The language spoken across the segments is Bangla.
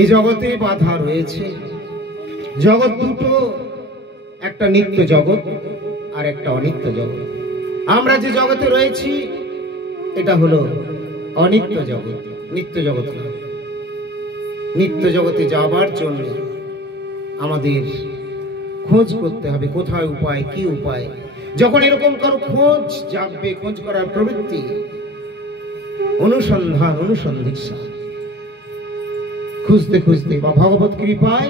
এই জগতে বাধা রয়েছে। জগৎ দুটো, একটা নিত্য জগৎ আর একটা অনিত্য জগৎ। আমরা যে জগতে রয়েছি এটা হলো অনিত্য জগৎ, নিত্য জগৎ না। নিত্য জগতে যাবার জন্য আমাদের খোঁজ করতে হবে, কোথায় উপায়, কি উপায়। যখন এরকম কারো খোঁজ জাগবে, খোঁজ করার প্রবৃত্তি, অনুসন্ধান, অনুসন্ধিৎসা, খুঁজতে খুঁজতে বা ভগবত কৃপায়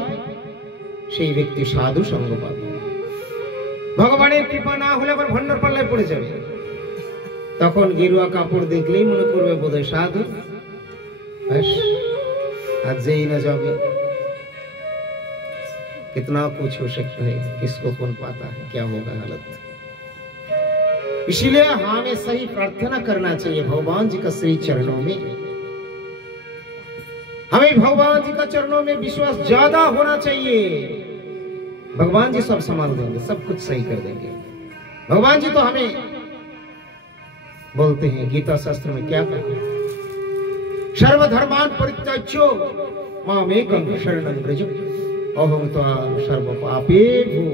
সেই ব্যক্তি সাধু সঙ্গ পাবে। ভগবানের কৃপা না হলে আবার ভণ্ডার পাল্লায় পড়ে যাবে। তখন গেরুয়া কাপড় দেখলেই মনে করবে বোধহয় সাধু। आज ही न जाओगे, कितना कुछ हो सकता है, किसको कौन पाता है क्या होगा हालत। इसीलिए हमें सही प्रार्थना करना चाहिए भगवान जी का श्री चरणों में। हमें भगवान जी का चरणों में विश्वास ज्यादा होना चाहिए। भगवान जी सब संभाल देंगे, सब कुछ सही कर देंगे। भगवान जी तो हमें बोलते हैं गीता शास्त्र में क्या कहते हैं, सर्वधर्मान परित्यज्य मामेकं शरणं व्रज अहं त्वा सर्वपापेभ्यो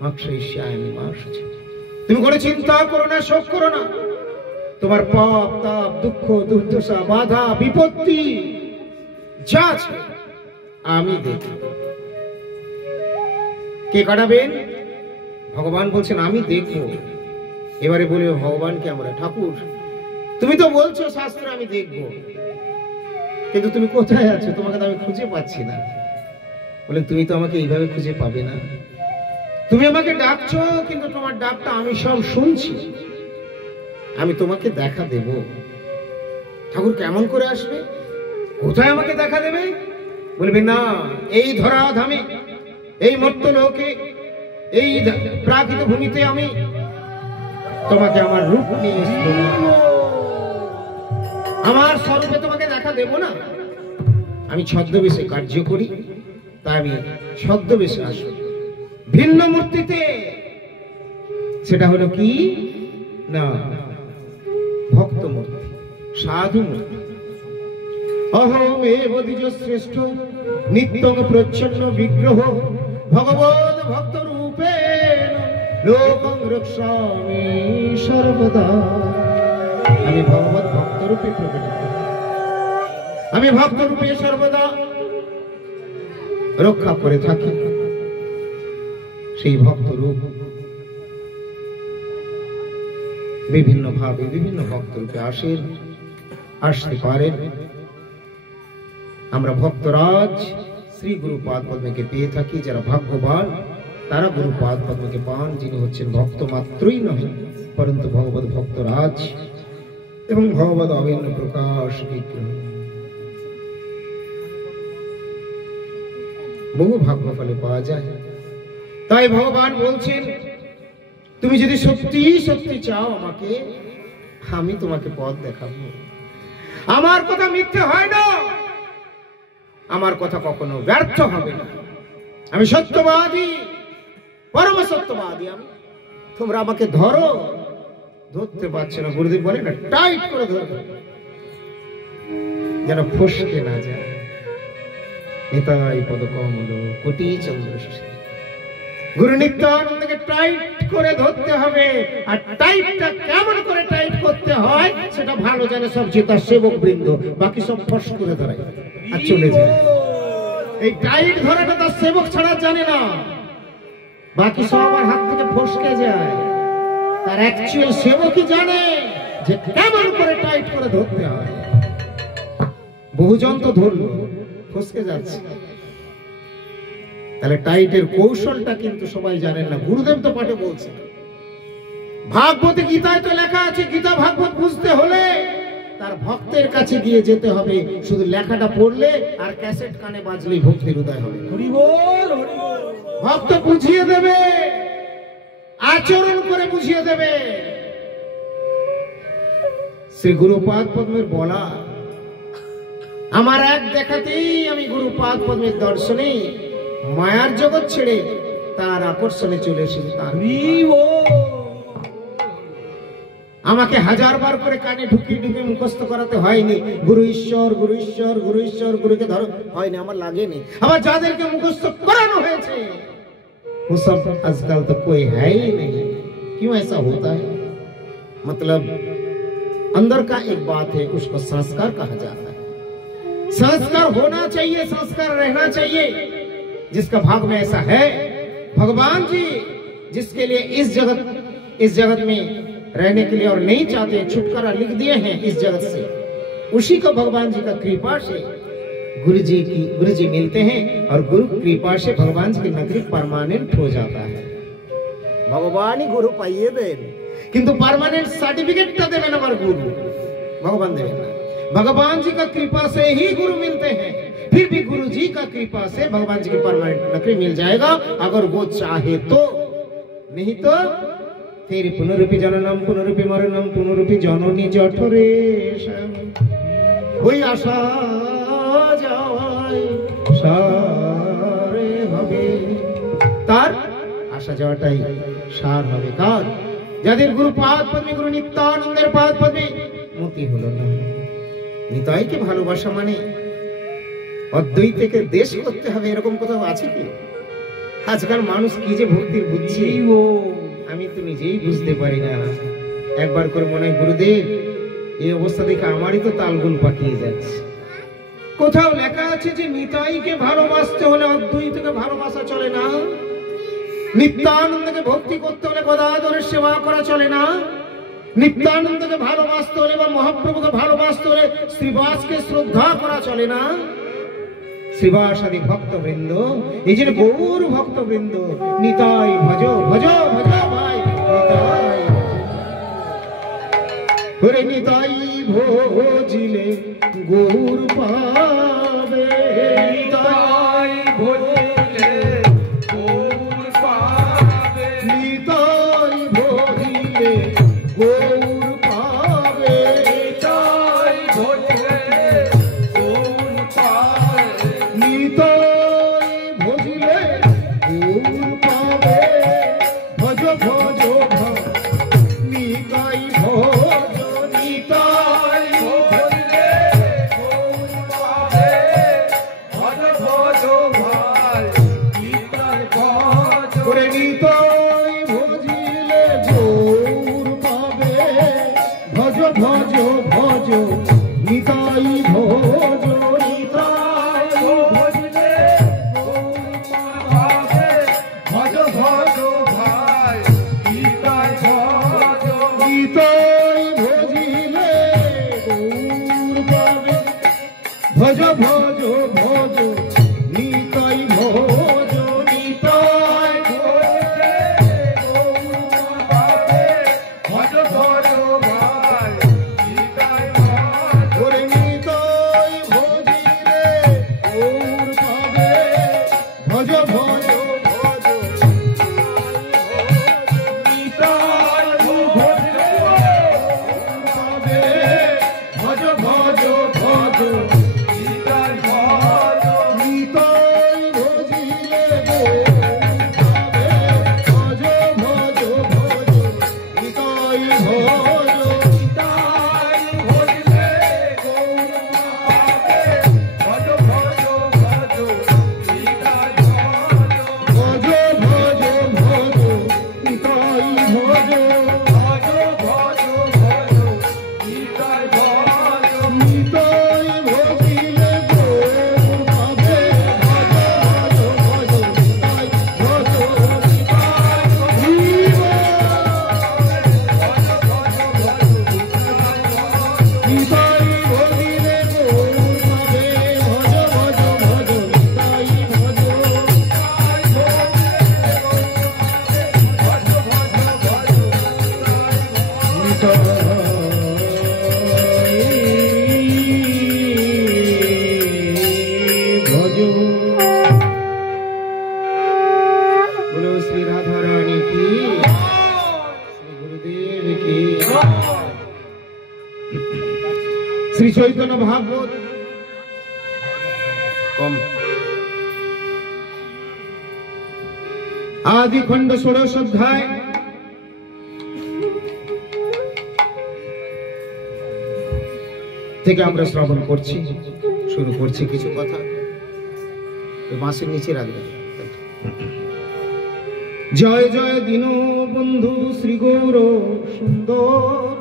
मोक्षयिष्यामि मा शुचि। তুমি কোনো চিন্তা করো না, শোক করো না। তোমার পাপ, তাপ, দুঃখ, দুর্দশা, বাধা, বিপত্তি যা আছে আমি দেখব। কে কাটাবেন? ভগবান বলছেন আমি দেখব। এবারে বলবে ভগবানকে আমরা, ঠাকুর তুমি তো বলছো শাস্ত্রে আমি দেখব, কিন্তু তুমি কোথায় আছো? তোমাকে তো আমি খুঁজে পাচ্ছি না। বলে তুমি তো আমাকে এইভাবে খুঁজে পাবে না। তুমি আমাকে ডাকছো, কিন্তু তোমার ডাকটা আমি সব শুনছি। আমি তোমাকে দেখা দেব। ঠাকুর কেমন করে আসবে? কোথায় আমাকে দেখা দেবে? বলবে না, এই ধরাধামে, এই মর্ত্যলোকে, এই প্রাকৃত ভূমিতে আমি তোমাকে আমার রূপ নিয়ে এসেছি। আমার স্বরূপে তোমাকে দেখা দেব না। আমি ছদ্মবেশে কার্য করি, তাই আমি ছদ্মবেশে আসব ভিন্ন মূর্তিতে। সেটা হলো কি না, ভক্ত মূর্তি, সাধু মূর্তি। অহমেব দ্বিজ শ্রেষ্ঠ নিত্যং প্রচ্ছন্ন বিগ্রহ ভগবদ ভক্ত রূপেণ লোকং রক্ষামি সর্বদা। আমি ভগবত ভক্ত রূপে প্রকটিত, আমি ভক্ত রূপে সর্বদা রক্ষা করে থাকি। সেই ভক্ত রূপ বিভিন্ন ভাবে বিভিন্ন ভক্ত রূপে আসতে পারেন। আমরা ভক্তরাজ শ্রী গুরুপাদ পদ্মকে পেয়ে থাকি। যারা ভাগ্যবান তারা গুরুপাদ পদ্মকে পান, যিনি হচ্ছেন ভক্ত মাত্রই নহে পরন্তু ভগবত ভক্তরাজ এবং ভগবত অভিন্ন প্রকাশ বিগ্রহ। বহু ভাগ্য ফলে পাওয়া যায়। তাই ভগবান বলছেন তুমি যদি সত্যি সত্যি চাও আমাকে, আমি তোমাকে পথ দেখাবো। আমার কথা মিথ্যে হয় না, আমার কথা কখনো ব্যর্থ হবে না। আমি সত্যবাদী, পরম সত্যবাদী আমি। তোমরা আমাকে ধরো, ধরতে পারছো না। গুরুদেব বলে না, টাইট করে ধরো যেন ফসকে না যায়। নিতাই পদ কমল কোটি চন্দ্র। গুরু নিত্যানন্দকে টাইট করে ধরতে হবে। আর টাইটটা কেমন করে টাইট করতে হয় সেটা ভালো জানে সব জেতা সেবক বৃন্দ। বাকি সব ফস করে ধরায় আর চলে যায়। এই টাইট ধরাটা তার সেবক ছাড়া জানে না, বাকি সব আমার হাত থেকে ফসকে যায়। তার অ্যাকচুয়াল সেবকই জানে যে কেমন করে টাইট করে ধরতে হয়। বহুজন তো ধরলো, ফসকে যাচ্ছে। তাহলে টাইটের কৌশলটা কিন্তু সবাই জানেন না। গুরুদেব তো পাঠে বলছে, ভাগবত গীতায় তো লেখা আছে, গীতা ভাগবত বুঝতে হলে তার ভক্তের কাছে গিয়ে যেতে হবে। শুধু লেখাটা পড়লে আর ক্যাসেট কানে বাজলেই ভক্তির উদয় হবে। ভক্ত বুঝিয়ে দেবে, আচরণ করে বুঝিয়ে দেবে। শ্রী গুরুপাদ পদ্মের বলা, আমার এক দেখাতেই আমি গুরুপাদ পদ্মের দর্শনে মায়ার জগৎ ছেড়ে তার আকর্ষণে চলে এসেছি। আমাকে হাজার বার করে কানে ঢুকিয়ে ঢুকিয়ে মুখস্থ করাতে হয়নি গুরু ঈশ্বর গুরু ঈশ্বর গুরু ঈশ্বর গুরুকে ধরো, হয়নি, আমার লাগেনি। আবার যাদেরকে মুখস্থ করানো হয়েছে वो सब आजकल तो कोई है ही नहीं। क्यों ऐसा होता है? मतलब अंदर का एक बात है, उसको संस्कार कहा जाता है। संस्कार होना चाहिए, संस्कार रहना चाहिए। जिसका भाग में ऐसा है, भगवान जी जिसके लिए इस जगत में रहने के लिए और नहीं चाहते, छुटकारा लिख दिए हैं इस जगत से, उसी को भगवान जी का कृपा से गुरु जी मिलते हैं और गुरु कृपा से भगवान जी की नगरी परमानेंट हो जाता है। भगवान ही गुरु पाइए देन, किंतु परमानेंट सर्टिफिकेट देवें हमारे गुरु भगवान देवें। भगवान जी का कृपा से ही गुरु मिलते हैं, फिर भी गुरु जी का कृपा से भगवान जी की परमानेंट नगरी मिल जाएगा, अगर वो चाहे तो। नहीं तो फिर पुनरुपि जननम पुनरुपि मरणम पुनरुपि जननी जठरे वही आशा সারে হবে, তার আশা যাওয়াটাই সার হবে। কার? যাদের গুরু পাদ পদ্মে, গুরু নিত্যানন্দের পাদ পদ্মে মতি হলো না। নিতাইকে ভালোবাসা মানে অদ্বৈতকে দেশ করতে হবে, এরকম কোথাও আছে কি? আজকাল মানুষ কি যে ভক্তির বুঝছে আমি তো নিজেই বুঝতে পারি না। একবার করে মনে হয় গুরুদেব এই অবস্থা দেখে আমারই তো তালগুল পাকিয়ে যাচ্ছে। কোথাও লেখা আছে যে নিতাইকে ভালোবাসতে হলে অদ্বৈতকে ভালোবাসা চলে না, নিত্যানন্দকে ভক্তি করতে হলে গদাধরের সেবা করা চলে না, নিত্যানন্দকে ভালোবাসতে হলে বা মহাপ্রভুকে ভালোবাসতে হলে শ্রীবাসকে শ্রদ্ধা করা চলে না। শ্রীবাস আদি ভক্তবৃন্দ, এই যে গৌর ভক্তবৃন্দ, নিতাই ভজ ভজ ভজ ভাই নিতাই, ওরে নিতাই ভজিলে গৌর পাবে, নিতাই ভজিলে গৌর পাবে, নিতাই ভজিলে গৌর পাবে, নিতাই ভজিলে গৌর পাবে, নিতাই ভজিলে গৌর পাবে, ভজ ভজ ভজ নিতাই ভজ নিতাই ভজিলে গৌর পাবে, ভজ ভজ ভাই নিতাই ভজ, ওরে নিতাই ভজিলে গৌর পাবে, ভজ ভজ ভজ নিতাই ভজ, নিতাই ভজিলে গৌর পাবে, ভজ ভজ ভাই নিতাই ভজ, নিতাই ভজিলে গৌর পাবে, ভজ ভজ ভজ নিতাই ভজ, নিতাই ভজিলে গৌর পাবে, ভজ ভজ ভাই নিতাই ভজ, ওরে নিতাই ভজিলে গৌর পাবে, ভজ ভজ ভজ নিতাই ভজিলে গৌর পাবে, ভজ ভজ ভজ নিতাই ভজ, নিতাই ভজিলে গৌর পাবে, ভজ ভজ ভজ নিতাই ভজ, নিতাই ভজিলে গৌর পাবে, ভজ ভজ ভজ নিতাই ভজ, ভজ ভজ ভজ নিতাই ভজ, ভজ ভজ ভজ নিতাই ভজ, নিতাই ভজিলে গৌর পাবে, ভজ ভজ ভজ নিতাই ভজ, নিতাই ভজিলে নিতাই ভজিলে গৌর পাবে, ভজ ভজ ভজ নিতাই ভজ, ভজ बोलो श्री राधा रानी की, श्री गुरुदेव की, श्री चैतन्य भागवत कम आदि खंड 16 अध्याय থেকে আমরা শ্রবণ করছি, শুরু করছি কিছু কথা। বাঁশের নিচে রাখবেন। জয় জয় দীনবন্ধু শ্রী গৌর সুন্দর,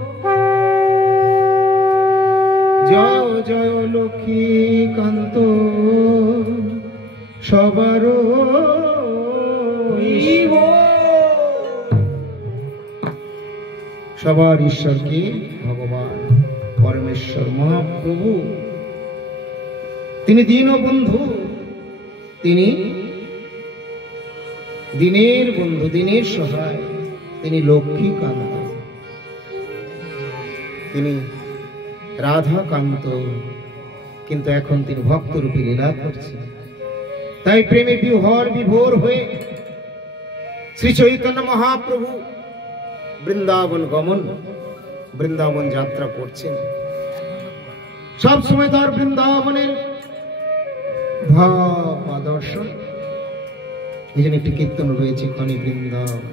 জয় জয় লক্ষ্মীকান্ত সবার সবার ঈশ্বরকে ভগবান পরমেশ্বর মহাপ্রভু, তিনি দীনবন্ধু, তিনি দিনের বন্ধু, দিনের সহায়, তিনি লক্ষ্মীকান্ত, তিনি রাধাকান্ত, কিন্তু এখন তিনি ভক্তরূপে লীলা করছেন। তাই প্রেমে বিভোর হয়ে শ্রী চৈতন্য মহাপ্রভু বৃন্দাবন গমন, বৃন্দাবন যাত্রা করছেন। সব সময় তার বৃন্দাবনের ভাব আদর্শন। এই জন্য একটি কীর্তন রয়েছে, খনি বৃন্দাবন।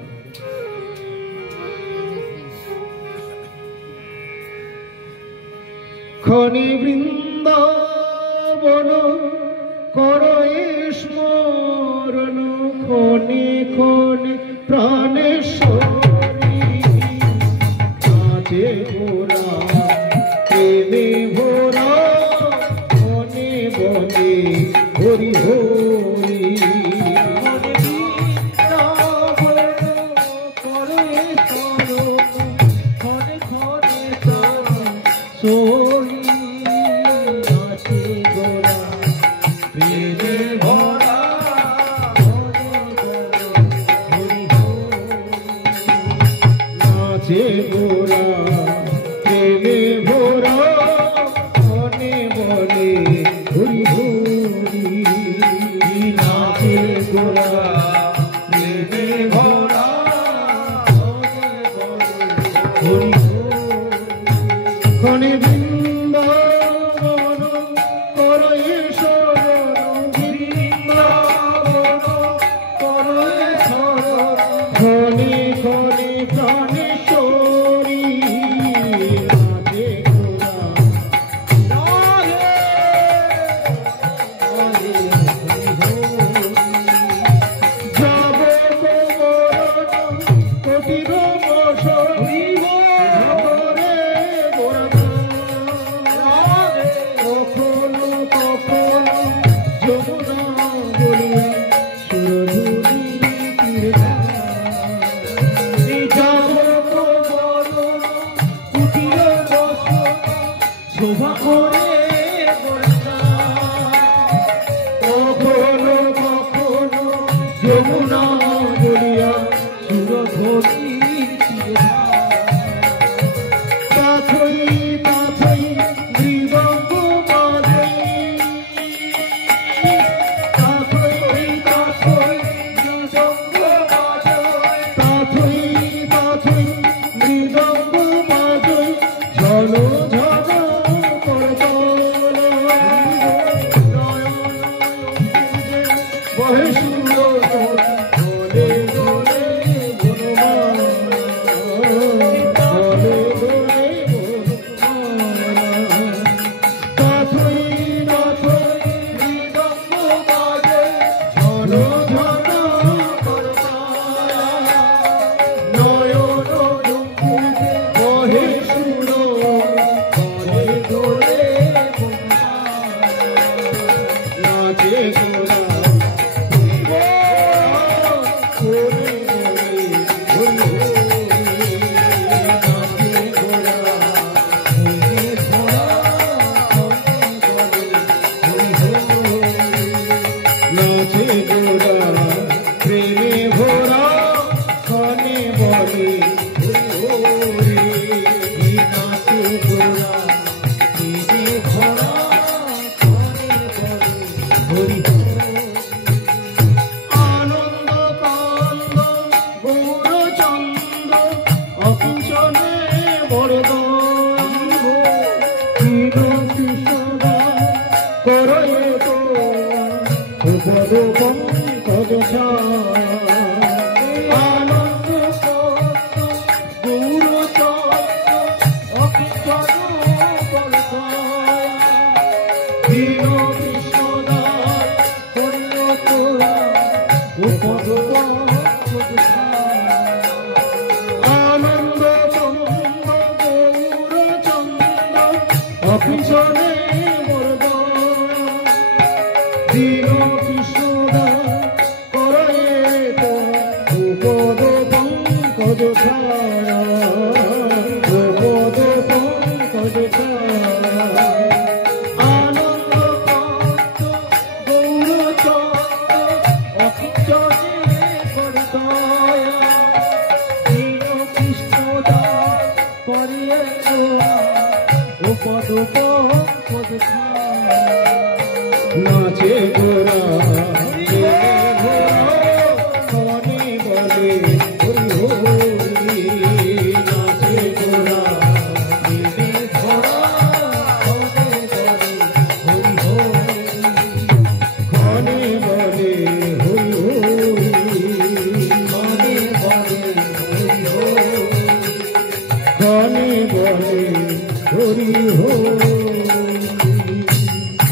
খনি বৃন্দাবন করো স্মরণ, খনি খনি প্রাণেশ্বরী, নাচে ঘোরা প্রেমে ভোরা, মনে বলে হরি হরি। আনন্দ চন্দ্র গৌর চন্দ্র অপিছনে মরব দীন কৃষ্ণ করে তো পদ পঙ্কজ ছায়া পদ পঙ্কজ ছায়া আনন্দ গৌর চন্দ্র অপিছনে করদয়া দীন কৃষ্ণ করে ও পদ পঙ্কজ ছায়া নাচে গোরা মনে বলে হরি হরি নাচে গোরা মনে বলে হরি হরি মনে বলে হরি মনে বলে হরি হরি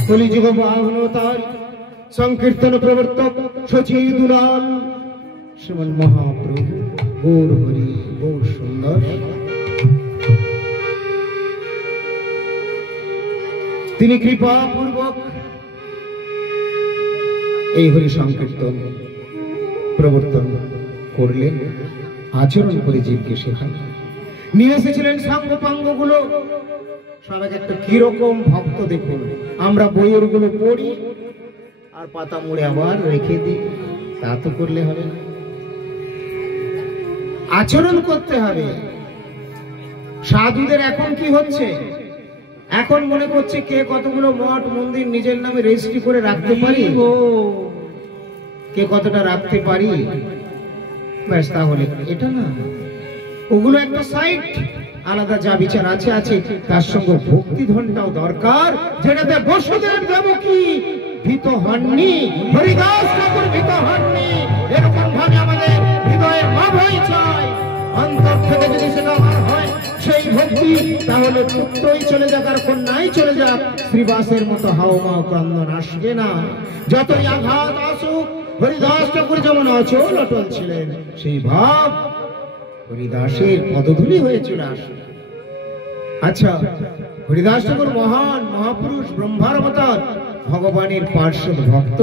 কলিযুগ বাহনতার সংকীর্তন প্রবর্তক শচী দুলাল শ্রীমন মহাপ্রভু গৌর হরি গৌর সুন্দর তিনি কৃপা পূর্বক এই হরি সংকীর্তন প্রবর্তন করলেন, আচরণ করে জীবকে শেখান। নিয়ে এসেছিলেন সাঙ্গ গুলো সবাই একটা কিরকম ভক্ত দেখুন। আমরা বইয়ের গুলো পড়ি আর পাতা মুড়ে আবার রেখে দিই, তা তো করলে হবে না, আচরণ করতে হবে। সাধুদের এখন কি হচ্ছে, এখন মনে করছে কে কতগুলো মঠ মন্দির নিজের নামে রেজিস্ট্রি করে রাখতে পারি, কে কতটা রাখতে পারি, ব্যাস তাহলে এটা না, ওগুলো একটা সাইড আলাদা, যা বিচার আছে আছে, তার সঙ্গে ভক্তি ধনটাও দরকার, যেটাতে বসুদেব দেবকী ভীত হননি, হরিদাস ঠাকুর ভীত হননি। এরকম ভাবে আমাদের হৃদয়ের ভাবই চাই, অন্তর থেকে যদি সেটা আমার হয় সেই ভক্তি, তাহলে পুত্রই চলে যাক আর কন্যাই চলে যাক, শ্রীবাসের মতো হাওমা ক্রন্দন আসবে না। যতই আঘাত আসুক, হরিদাস ঠাকুর যেমন অচল অটল ছিলেন, সেই ভাব হরিদাসের পদধূলি হয়ে চলে আসে। আচ্ছা, হরিদাস ঠাকুর মহান মহাপুরুষ, ব্রহ্মার অবতার, ভগবানের পার্শ্বদ ভক্ত,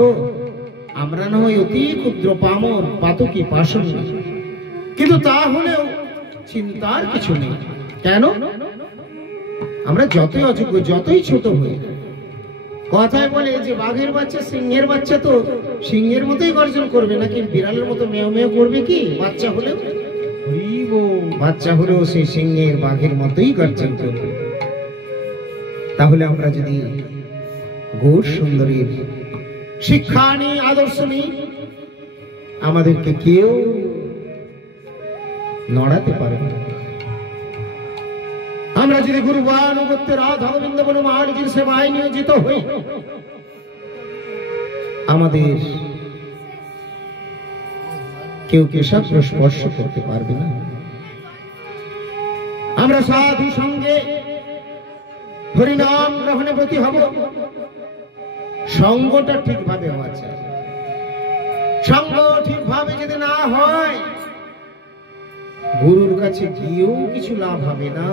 আমরা নয় অতি ক্ষুদ্র পামর পাতকী পাষণ্ড, কিন্তু তাহলেও চিন্তার কিছু নেই। কেন? আমরা যতই অযোগ্য, যতই ছোট হই, কথায় বলে যে বাঘের বাচ্চা সিংহের বাচ্চা তো সিংহের মতোই গর্জন করবে, নাকি বিড়ালের মতো মেয় মেয় করবে? কি বাচ্চা হলেও, বাচ্চা হলেও সেই সিংহের বাঘের মতোই গর্জন করবে। তাহলে আমরা যদি গৌর সুন্দরীর শিক্ষা নিই, আদর্শ নিই, আমাদেরকে কেউ নড়াতে পারে না। আমরা যদি গুরু বানুগত্যে রাধা গোবিন্দ বলে মহারাজের সেবায় নিয়োজিত হই, আমাদের কেউ কেশাগ্র স্পর্শ করতে পারবে না। আমরা সাধু সঙ্গে হরিনাম গ্রহণে ব্রতী হব, সঙ্গটা ঠিকভাবে হওয়া চাই। সঙ্গ ঠিকভাবে যদি না হয়, গুরুর কাছে গিয়েও কিছু লাভ হবে না।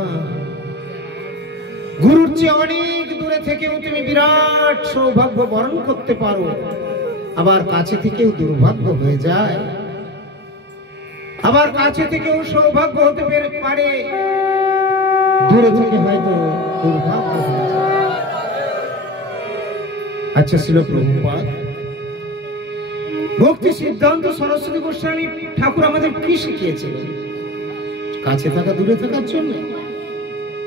গুরুর চেয়ে অনেক দূরে থেকেও তুমি বিরাট সৌভাগ্য বরণ করতে পারো, আবার কাছে থেকেও দুর্ভাগ্য হয়ে যায়, আবার কাছে থেকেও সৌভাগ্য হতে পারে, দূরে থেকে হয়তো দুর্ভাগ্য হয়ে যায়। আচ্ছা, ছিল প্রভুপাদ ভক্তি সিদ্ধান্ত সরস্বতী গোস্বামী ঠাকুর আমাদের কি শিখিয়েছিলেন? কাছে থাকা দূরে থাকার জন্য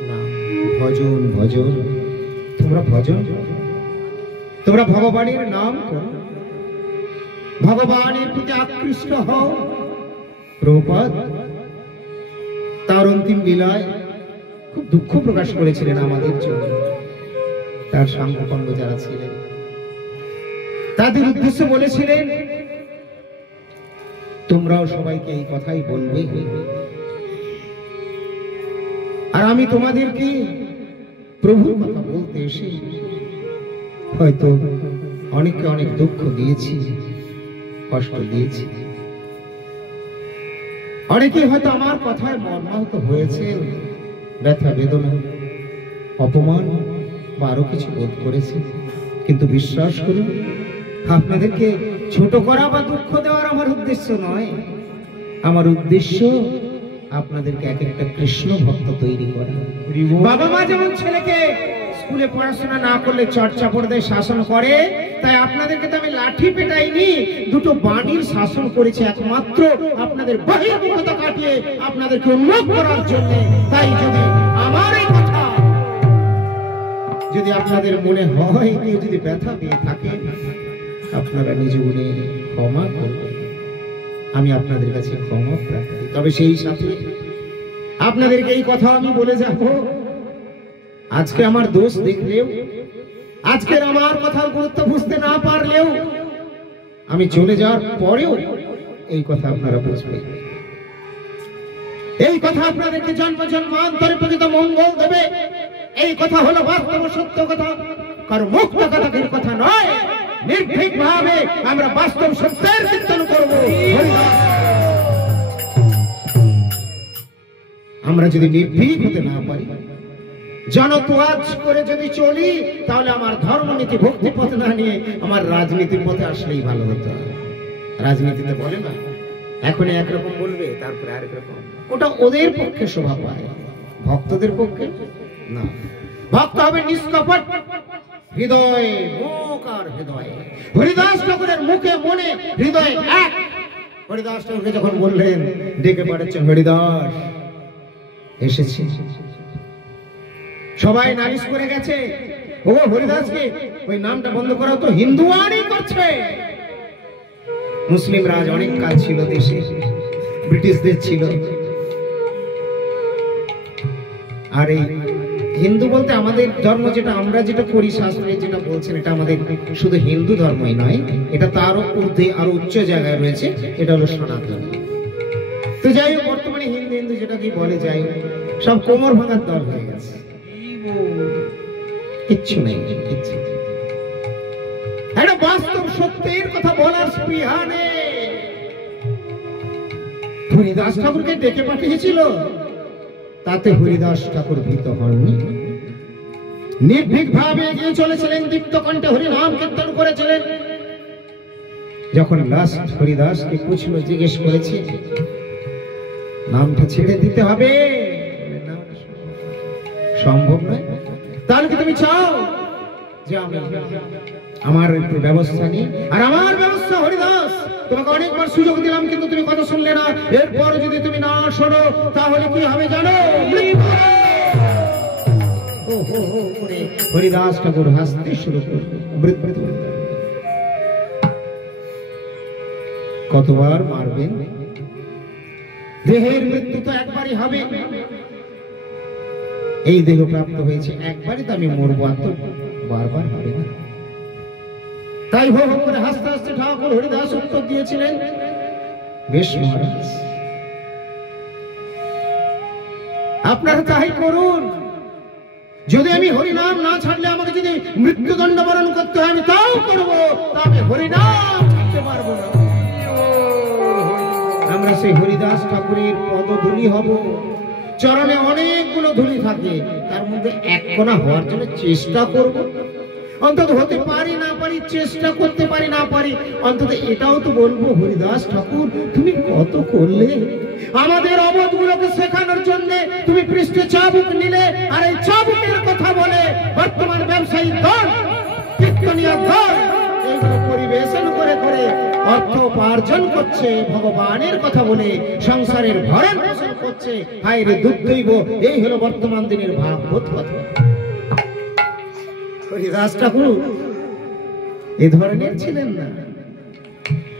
না, ভজন ভজন। তোমরা ভজন, তোমরা ভগবানের নাম করো, ভগবানের প্রতি আকৃষ্ট হও। প্রভুপাদ তার অন্তিম লীলায় খুব দুঃখ প্রকাশ করেছিলেন আমাদের জন্য। তার সাঙ্গপাঙ্গ যারা ছিলেন তাদের উদ্দেশ্যে বলেছিলেন, তোমরাও সবাইকে এই কথাই বলবে, আর আমি তোমাদেরকে প্রভুর কথা বলতে এসে হয়তো অনেককে অনেক দুঃখ দিয়েছি, কষ্ট দিয়েছি। অনেকে হয়তো আমার কথায় মর্মাহত হয়েছে, ব্যথা বেদনা অপমান বা আরো কিছু বোধ করেছে, কিন্তু বিশ্বাস করুন আপনাদেরকে ছোট করা বা দুঃখ দেওয়ার আমার উদ্দেশ্য নয়। আমার উদ্দেশ্য আপনাদেরকে এক একটা কৃষ্ণ ভক্ত তৈরি করা। বাবা মা যেমন ছেলেকে স্কুলে পড়াশোনা না করলে চর্চা পর্দায় শাসন করে, তাই আপনাদেরকে তো আমি লাঠি পেটাইনি, দুটো বাণীর শাসন করেছি একমাত্র আপনাদের বহির্মুখতা কাটিয়ে আপনাদেরকে উন্মুখ করার জন্য। তাই যদি আমার এই কথা যদি আপনাদের মনে হয় কেউ যদি ব্যথা পেয়ে থাকে, আপনারা নিজ গুণে ক্ষমা করবেন। আমি আপনাদের কাছে ক্ষমা প্রার্থী। তবে সেই সাথে আপনাদেরকে এই কথা আমি বলে যাব, আজকে আমার দোষ দেখলেও, আজকের আমার কথার গুরুত্ব বুঝতে না পারলেও, আমি চলে যাওয়ার পরেও এই কথা আপনারা বুঝবেন। এই কথা আপনাদেরকে জন্ম জন্মান্তরে প্রকৃত মঙ্গল দেবে। এই কথা হলো বাস্তব সত্য কথা, কারণ মুক্ত কথা নয়। নির্ভীক ভাবে আমরা বাস্তব সত্যের কীর্তন করব। আমরা যদি নির্ভীক হতে না পারি, জনতোয়াজ করে যদি চলি, তাহলে আমার ধর্মনীতি ভক্তি পথে না নিয়ে আমার রাজনীতির পথে আসলেই ভালো হতো। রাজনীতিতে বলে না, এখন একরকম বলবে তারপরে আরেক রকম, ওটা ওদের পক্ষে শোভা পায়, ভক্তদের পক্ষে না। ভক্ত হবে নিষ্কপট, হৃদয় মুখ আর হৃদয়। হরিদাস ঠাকুরের মুখে মনে হৃদয় এক। হরিদাস ঠাকুরকে যখন বললেন, ডেকে পাঠাচ্ছেন, হরিদাস এসেছে, সবাই নালিশ করে গেছে, ও হরিদাসকে ওই নামটা বন্ধ করা তো হিন্দুয়ানি করছে। মুসলিম রাজ অনেক কাল ছিল দেশে, ব্রিটিশদের ছিল। আর এই হিন্দু বলতে আমাদের ধর্ম যেটা আমরা যেটা করি, শাস্ত্রে যেটা বলছেন, এটা আমাদের শুধু হিন্দু ধর্মই নয়, এটা তারও ঊর্ধ্বে আরো উচ্চ জায়গায় রয়েছে, এটা হলো সনাতন। তো যাই হোক, বর্তমানে হিন্দু হিন্দু যেটা কি বলে, যাই হোক, সব কোমর ভাঙার দল হয়ে গেছে, কিচ্ছু নেই, কিচ্ছু। একটা বাস্তব সত্যের কথা বলার স্পৃহা নেই। হরিদাস ঠাকুরকে ডেকে পাঠিয়েছিল, তাতে হরিদাস ঠাকুর ভীত হননি, নির্ভীক ভাবে এগিয়ে চলেছিলেন, দীপ্ত কণ্ঠে হরিনাম কীর্তন করেছিলেন। যখন লাস্ট হরিদাসকে পুছলো, জিজ্ঞেস করেছে, নামটা ছেড়ে দিতে হবে? সম্ভব নয়। তাহলে কি তুমি চাও যে আমি আমার একটু ব্যবস্থা নিই? আর আমার ব্যবস্থা হরিদাস, তোমাকে অনেকবার সুযোগ দিলাম, কিন্তু তুমি কথা শুনলে না। এরপর যদি তুমি না শোনো, তাহলে কি হবে জানো? হরিদাস ঠাকুর হাসতে শুরু করল। কতবার মারবেন? দেহের মৃত্যু তো একবারই হবে। এই দেহ প্রাপ্ত হয়েছে একবারই, তো আমি মরবো, আর তো বারবার হবে না। তাই হো হো করে হাসতে হাসতে ঠাকুর হরিদাস উত্তর দিয়েছিলেন, বেশ মহারাজ, আপনারা তাই করুন। যদি আমি হরিনাম না ছাড়লে আমাকে যদি মৃত্যুদণ্ড বরণ করতে হয়, আমি তাও করবো, তবে হরিনাম ছাড়তে পারবো না। আমরা সেই হরিদাস ঠাকুরের পদধূলি হব। চরণে অনেকগুলো ধূলি থাকে, তার মধ্যে এক কোণা হওয়ার জন্য চেষ্টা করব। অন্তত হতে পারি না পারি, চেষ্টা করতে পারি না পারি, অন্তত এটাও তো বলবো, হরিদাস ঠাকুর তুমি কত করলে আমাদের অবধগুলোকে শেখানোর জন্য। তুমি পৃষ্ঠে চাবুক নিলে, আর এই চাবুকের কথা বলে বর্তমান ব্যবসায়ী দল, কীর্তনীয় দল এইগুলো পরিবেশন করে করে অর্থ উপার্জন করছে, ভগবানের কথা বলে সংসারের ভরণ পোষণ করছে। হায় রে দুঃখ দৈব, এই হলো বর্তমান দিনের ভাগবত কথা। হরিদাস ঠাকুর এ ধরনের ছিলেন না।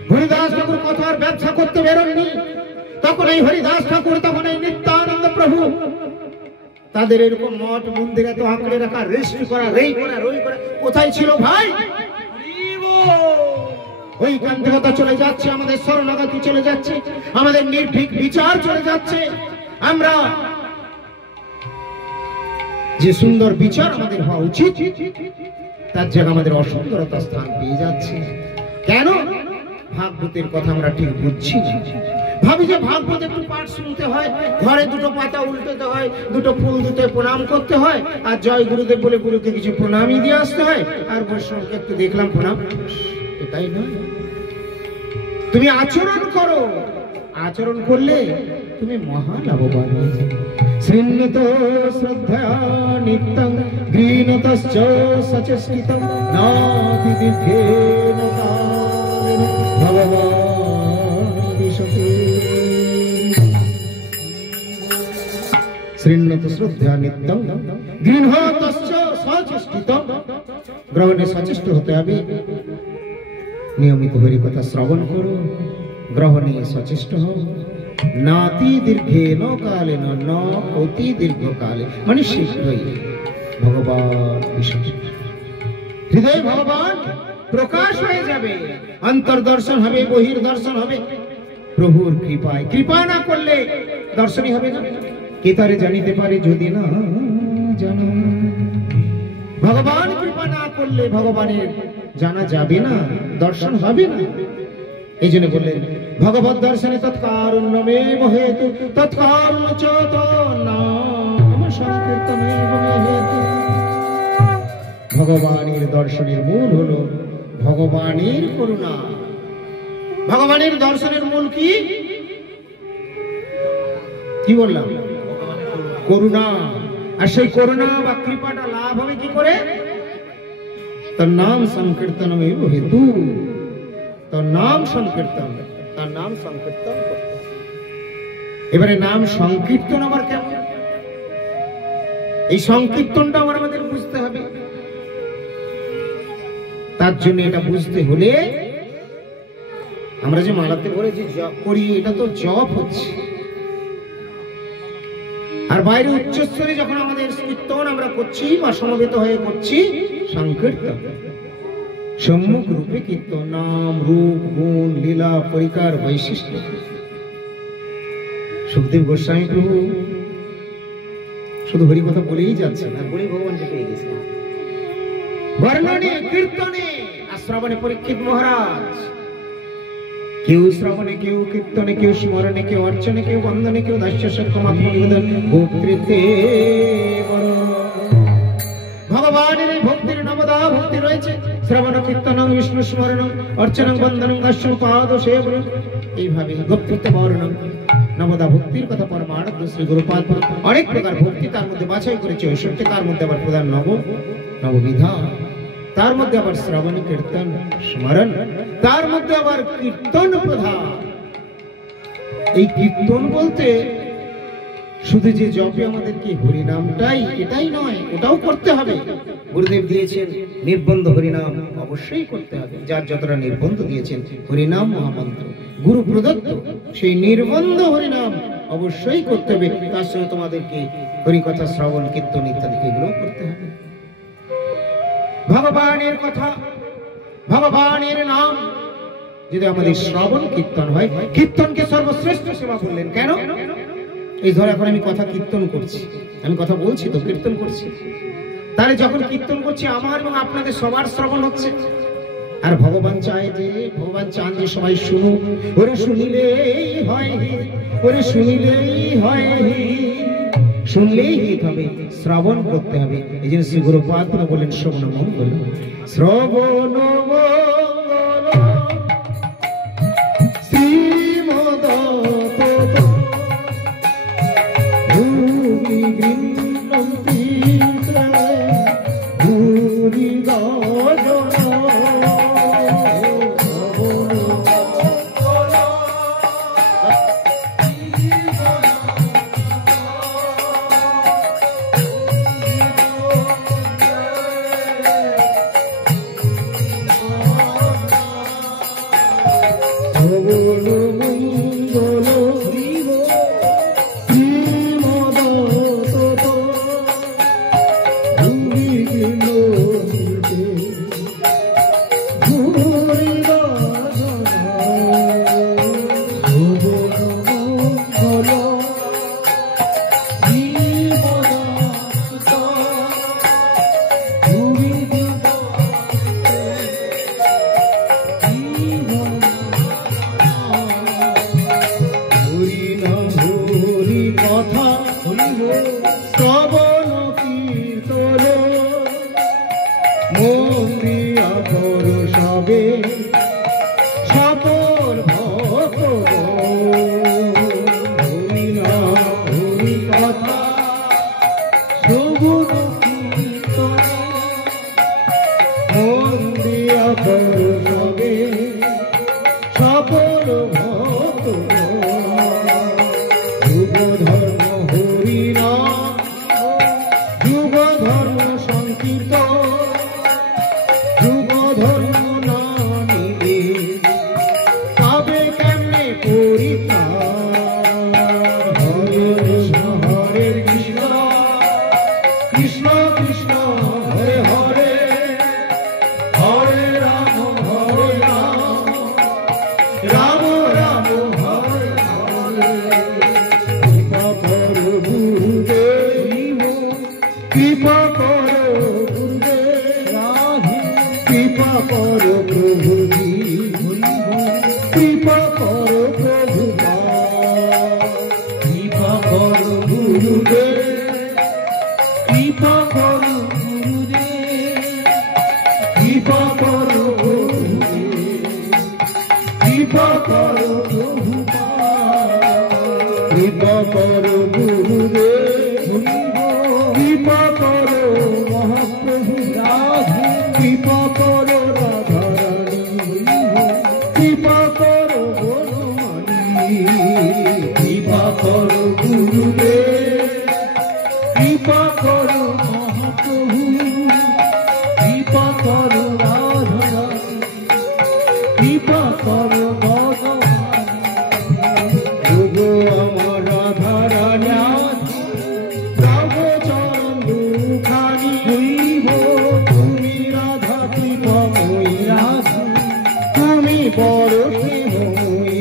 হরিদাস ঠাকুর কথার ব্যবসা করতে বেরোননি। তখন এই হরিদাস ঠাকুর, তখন এই নিত্যানন্দ প্রভু, তাদের এরকম মঠ মন্দিরে তো আঁকড়ে রাখা, রেস্ট করা, রেই করা, রই করা কোথায় ছিল ভাই? ওই কান্তিকতা চলে যাচ্ছে, আমাদের শরণাগতি চলে যাচ্ছে, আমাদের নির্ভীক বিচার চলে যাচ্ছে। আমরা যে সুন্দর বিচার আমাদের হওয়া উচিত, তার জায়গা আমাদের অসুন্দরতা স্থান পেয়ে যাচ্ছে। কেন? ভাগবতের কথা আমরা ঠিক বুঝছি না। ভাবি যে ভাগবত একটু পাঠ শুনতে হয়, ঘরে দুটো পাতা উল্টাতে হয়, দুটো ফুল দিতে প্রণাম করতে হয়, আর জয় গুরুদেব বলে গুরুকে কিছু প্রণামই দিয়ে আসতে হয়, আর বৈষ্ণবকে একটু দেখলাম প্রণাম, এটাই নয়। তুমি আচরণ করো, আচরণ করলে তুমি মহা লাভবান হয়ে যাবে। শৃণ্যত শ্রদ্ধা নিত্যং গৃহীণতশ্চ সচেষ্টিতং নাতি দীর্ঘেন কালেন ভগবান বিশতি। শৃণ্যত শ্রদ্ধা নিত্যং গৃহীণতশ্চ সচেষ্টিতং, গ্রহণে সচেষ্ট হতে হবে। নিয়মিত হরি কথা শ্রবণ করো, গ্রহণে সচেষ্ট হও। নাতি দীর্ঘেন কালেন, ন অতি দীর্ঘকালে, মানে শীঘ্রই ভগবান হৃদয় ভগবান প্রকাশ হয়ে যাবে, অন্তর্দর্শন হবে, বহির্দর্শন হবে প্রভুর কৃপায়। কৃপা না করলে দর্শনই হবে না। কে তারে জানিতে পারে যদি না জানো? ভগবান কৃপা না করলে ভগবানের জানা যাবে না, দর্শন হবে না। এই জন্য বললেন ভগবত দর্শনে তৎকারুণ্যমেব হেতু, তৎকারুণ্য চ নাম সংকীর্তনেব হেতু। ভগবানের দর্শনের মূল হলো ভগবানের করুণা। ভগবানের দর্শনের মূল কি? কি বললাম? করুণা। আর সেই করুণা বা কৃপাটা লাভ হবে কি করে? তার নাম সংকীর্তনেব হেতু। তার নাম সংকীর্তন, তার নাম সংকীর্তন করতে। এবারে নাম সংকীর্তন আবার কেমন? এই সংকীর্তনটা আমাদের বুঝতে হবে। তার জন্য এটা বুঝতে হলে আমরা যে মালাতে পড়ে যে জপ করি, এটা তো জপ হচ্ছে। আর বাইরে উচ্চস্তরে যখন আমাদের কীর্তন আমরা করছি বা সমবেত হয়ে করছি, সংকীর্তন সম্মুখ রূপে কীর্তন, নাম রূপ গুণ লীলা পরিকার বৈশিষ্ট্য। সুখদেব গোস্বামী প্রভু শুধু হরি কথা বলেই যাচ্ছে না, বলে ভগবানকে পেয়ে গেছে। বর্ণনে কীর্তনে আর শ্রবণে পরীক্ষিত মহারাজ, কেউ শ্রবণে, কেউ কীর্তনে, কেউ স্মরণে, কেউ অর্চনে, কেউ বন্দনে, কেউ দাস্য সক্ষম আত্মনিবেদন ভোক্তৃত্বে। ভগবানের এই ভক্তির নবদা ভক্তি রয়েছে। শ্রবণ কীর্তন বিষ্ণু স্মরণ অর্চন বন্দন দাস্য পাদ সেবন, এইভাবে ভক্তিত্ব বর্ণ নবদা ভক্তির কথা পরমানন্দ শ্রী গুরুপাদ অনেক প্রকার ভক্তি তার মধ্যে বাছাই করেছে। ঐশ্বর্য তার মধ্যে আবার প্রধান নববিধান, তার মধ্যে আবার শ্রবণ কীর্তন স্মরণ, তার মধ্যে আবার কীর্তন প্রধান। এই কীর্তন বলতে শুধু যে জপে আমাদের কি হরিনামটাই, এটাই নয়, ওটাও করতে হবে। গুরুদেব দিয়েছেন নির্বন্ধ হরিনাম, অবশ্যই করতে হবে। যার যতটা নির্বন্ধ দিয়েছেন, হরিনাম মহামন্ত্র গুরু প্রদত্ত, সেই নির্বন্ধ হরিনাম অবশ্যই করতে হবে। তার সঙ্গে তোমাদেরকে হরিকথা শ্রবণ কীর্তন ইত্যাদি এগুলো করতে হবে। ভগবানের কথা, ভগবানের নাম যদি আমাদের শ্রবণ কীর্তন হয়, কীর্তনকে সর্বশ্রেষ্ঠ সেবা বললেন। কেন? এই ধর এখন আমি কথা কীর্তন করছি, আমি কথা বলছি তো কীর্তন করছি, তাহলে যখন কীর্তন করছি আমার এবং আপনাদের সবার শ্রবণ হচ্ছে। আর ভগবান চায় যে, ভগবান চান যে সবাই শুনুক। ওরে শুনিলেই হয়, ওরে শুনিলেই হয়, শুনলেই হিত হবে, শ্রবণ করতে হবে। এই জন্য শ্রী গুরুপাদ বলেন শ্রবণ মঙ্গল, শ্রবণ রাম রাম হরে হরে। কৃপা করো গুরুদেব, কৃপা করো গুরুদেব, কৃপা করো প্রভুজি, কৃপা করো প্রভু, কৃপা করো গুরুদেব, কৃপা করো গুরুদেব, কৃপা করো গুরুদেব, কৃপা করো প্রভু, কৃপা করো গুরুদেব, কৃপা করো মহাপ্রভু, কৃপা করো রাধা রানী, কৃপা করো বনমালী, কৃপা করো গুরুদেব, কৃপা করো মহাপ্রভু, কৃপা করো রাধা রানী, কৃপা করো ভগবান। ওগো আমার রাধা রানী, রাগো চরণ দুখানি হইব, তুমি রাধা কৃপাময়ী রাধা, তুমি বড় প্রেমময়ী।